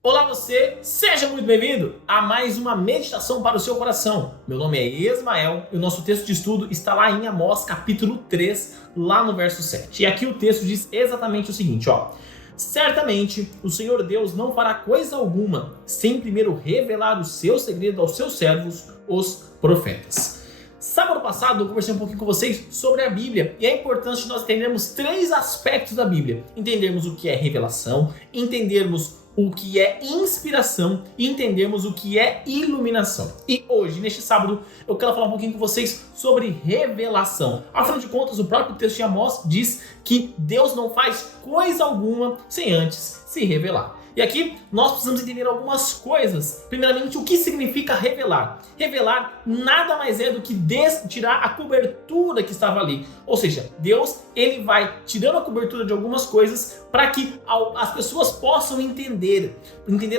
Olá você, seja muito bem-vindo a mais uma meditação para o seu coração. Meu nome é Ismael e o nosso texto de estudo está lá em Amós capítulo 3, lá no verso 7. E aqui o texto diz exatamente o seguinte, ó. Certamente o Senhor Deus não fará coisa alguma sem primeiro revelar o seu segredo aos seus servos, os profetas. Sábado passado eu conversei um pouquinho com vocês sobre a Bíblia e é importante nós entendermos três aspectos da Bíblia. Entendermos o que é revelação, entendermos o que é inspiração e entendermos o que é iluminação. E hoje, neste sábado, eu quero falar um pouquinho com vocês sobre revelação. Afinal de contas, o próprio texto de Amós diz que Deus não faz coisa alguma sem antes se revelar. E aqui nós precisamos entender algumas coisas. Primeiramente, o que significa revelar? Revelar nada mais é do que tirar a cobertura que estava ali. Ou seja, Deus ele vai tirando a cobertura de algumas coisas para que as pessoas possam entender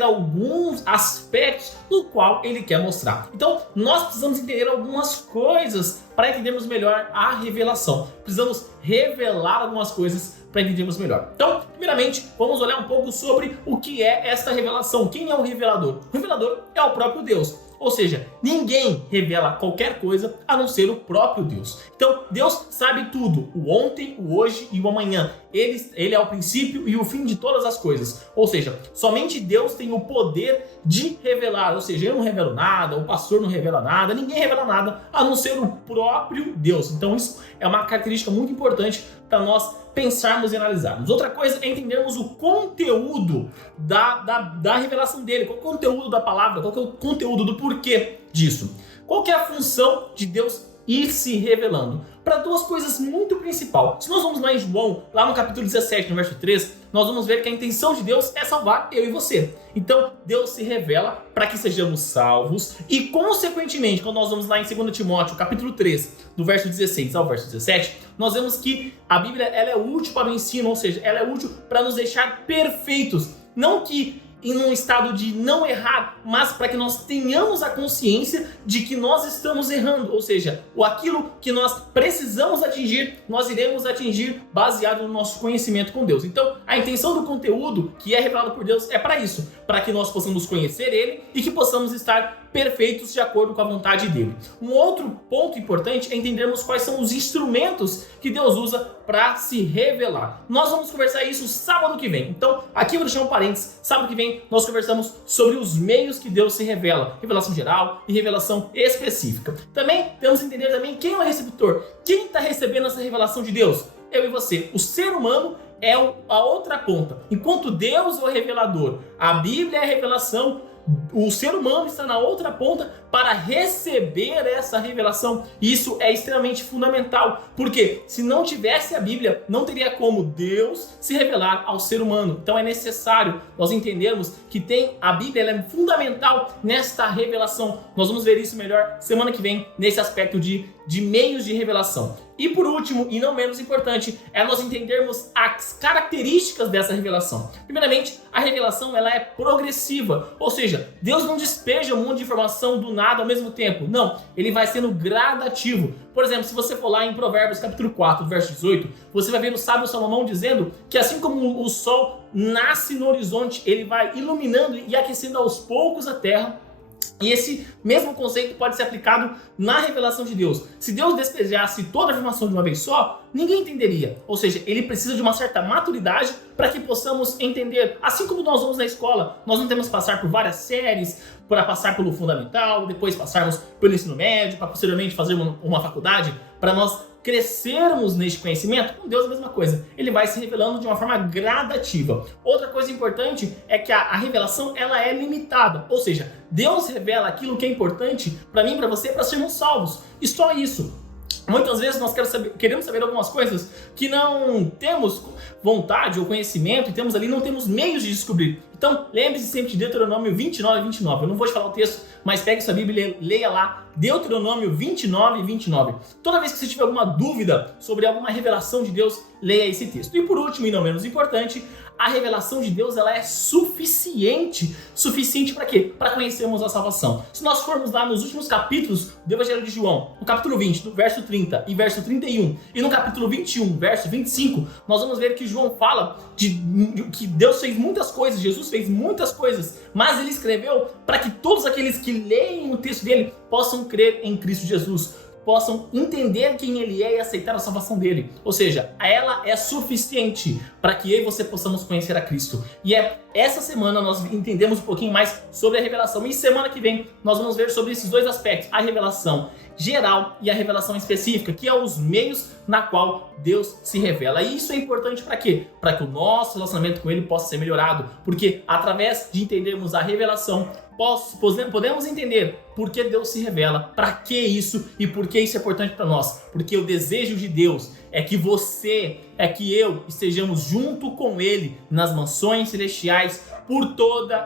alguns aspectos no qual ele quer mostrar. Então, nós precisamos entender algumas coisas para entendermos melhor a revelação. Precisamos revelar algumas coisas para entendermos melhor. Então, primeiramente, vamos olhar um pouco sobre o que é esta revelação. Quem é o revelador? O revelador é o próprio Deus. Ou seja, ninguém revela qualquer coisa a não ser o próprio Deus. Então, Deus sabe tudo, o ontem, o hoje e o amanhã. Ele é o princípio e o fim de todas as coisas. Ou seja, somente Deus tem o poder de revelar. Ou seja, eu não revelo nada, o pastor não revela nada, ninguém revela nada a não ser o próprio Deus. Então, isso é uma característica muito importante para nós pensarmos e analisarmos. Outra coisa é entendermos o conteúdo da revelação dele. Qual é o conteúdo da palavra? Qual é o conteúdo do porquê disso? Qual que é a função de Deus ir se revelando? Para duas coisas muito principais. Se nós vamos lá em João, lá no capítulo 17, no verso 3, nós vamos ver que a intenção de Deus é salvar eu e você. Então, Deus se revela para que sejamos salvos e, consequentemente, quando nós vamos lá em 2 Timóteo, capítulo 3, do verso 16 ao verso 17, nós vemos que a Bíblia ela é útil para o ensino, ou seja, ela é útil para nos deixar perfeitos. Não que em um estado de não errar, mas para que nós tenhamos a consciência de que nós estamos errando, ou seja, aquilo que nós precisamos atingir, nós iremos atingir baseado no nosso conhecimento com Deus. Então, a intenção do conteúdo que é revelado por Deus é para isso, para que nós possamos conhecer Ele e que possamos estar perfeitos de acordo com a vontade dele. Um outro ponto importante é entendermos quais são os instrumentos que Deus usa para se revelar. Nós vamos conversar isso sábado que vem. Então, aqui eu vou deixar um parênteses. Sábado que vem nós conversamos sobre os meios que Deus se revela. Revelação geral e revelação específica. Também temos que entender também quem é o receptor. Quem está recebendo essa revelação de Deus? Eu e você. O ser humano é a outra ponta. Enquanto Deus é o revelador, a Bíblia é a revelação, o ser humano está na outra ponta para receber essa revelação. Isso é extremamente fundamental, porque se não tivesse a Bíblia, não teria como Deus se revelar ao ser humano. Então é necessário nós entendermos que a Bíblia ela é fundamental nesta revelação. Nós vamos ver isso melhor semana que vem, nesse aspecto de meios de revelação. E por último, e não menos importante, é nós entendermos as características dessa revelação. Primeiramente, a revelação ela é progressiva, ou seja, Deus não despeja um monte de informação do nada ao mesmo tempo. Não, ele vai sendo gradativo. Por exemplo, se você for lá em Provérbios capítulo 4, verso 18, você vai ver o sábio Salomão dizendo que assim como o sol nasce no horizonte, ele vai iluminando e aquecendo aos poucos a terra. E esse mesmo conceito pode ser aplicado na revelação de Deus. Se Deus despejasse toda a informação de uma vez só, ninguém entenderia. Ou seja, ele precisa de uma certa maturidade para que possamos entender. Assim como nós vamos na escola, nós não temos que passar por várias séries, para passar pelo fundamental, depois passarmos pelo ensino médio, para posteriormente fazer uma faculdade, para nós crescermos neste conhecimento. Com Deus é a mesma coisa, ele vai se revelando de uma forma gradativa. Outra coisa importante é que a revelação ela é limitada, ou seja, Deus revela aquilo que é importante para mim e para você para sermos salvos, e só isso. Muitas vezes nós queremos saber algumas coisas que não temos vontade ou conhecimento e não temos meios de descobrir. Então, lembre-se sempre de Deuteronômio 29, 29. Eu não vou te falar o texto, mas pegue sua Bíblia e leia lá Deuteronômio 29, 29. Toda vez que você tiver alguma dúvida sobre alguma revelação de Deus, leia esse texto. E por último, e não menos importante, a revelação de Deus ela é suficiente. Suficiente para quê? Para conhecermos a salvação. Se nós formos lá nos últimos capítulos do Evangelho de João, no capítulo 20, do verso 30 e verso 31, e no capítulo 21, verso 25, nós vamos ver que João fala que Deus fez muitas coisas, Jesus fez muitas coisas, mas ele escreveu para que todos aqueles que leem o texto dele possam crer em Cristo Jesus, possam entender quem ele é e aceitar a salvação dele. Ou seja, ela é suficiente para que eu e você possamos conhecer a Cristo. E essa semana nós entendemos um pouquinho mais sobre a revelação. E semana que vem nós vamos ver sobre esses dois aspectos, a revelação geral e a revelação específica, que é os meios na qual Deus se revela. E isso é importante para quê? Para que o nosso relacionamento com ele possa ser melhorado. Porque através de entendermos a revelação, podemos entender por que Deus se revela, para que isso e por que isso é importante para nós. Porque o desejo de Deus é que que eu estejamos junto com Ele nas mansões celestiais por toda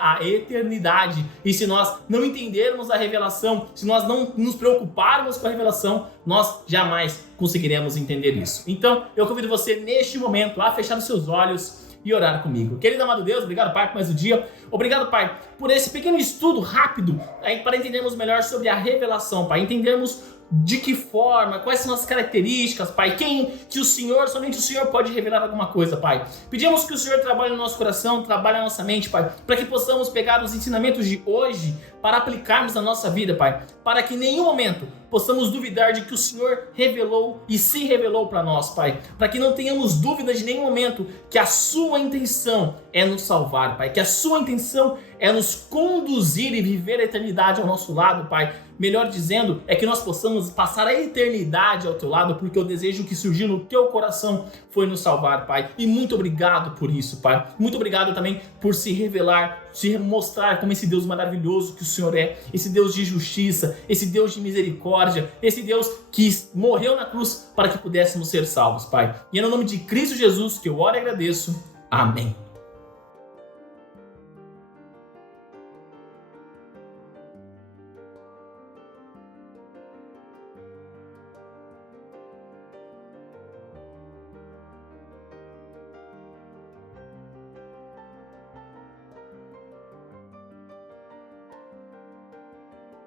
a eternidade. E se nós não entendermos a revelação, se nós não nos preocuparmos com a revelação, nós jamais conseguiremos entender isso. Então, eu convido você neste momento a fechar os seus olhos e orar comigo. Querido amado Deus, obrigado, Pai, por mais um dia. Obrigado, Pai, por esse pequeno estudo rápido para entendermos melhor sobre a revelação, Pai. Entendermos de que forma, quais são as características, Pai, somente o Senhor pode revelar alguma coisa, Pai. Pedimos que o Senhor trabalhe no nosso coração, trabalhe na nossa mente, Pai, para que possamos pegar os ensinamentos de hoje para aplicarmos na nossa vida, Pai, para que em nenhum momento possamos duvidar de que o Senhor revelou e se revelou para nós, Pai, para que não tenhamos dúvidas de nenhum momento que a sua intenção é nos salvar, Pai, que a sua intenção é nos conduzir e viver a eternidade ao nosso lado, Pai. Melhor dizendo, é que nós possamos passar a eternidade ao teu lado, porque o desejo que surgiu no teu coração foi nos salvar, Pai. E muito obrigado por isso, Pai. Muito obrigado também por se revelar, se mostrar como esse Deus maravilhoso que o Senhor é, esse Deus de justiça, esse Deus de misericórdia, esse Deus que morreu na cruz para que pudéssemos ser salvos, Pai. E é no nome de Cristo Jesus que eu oro e agradeço. Amém.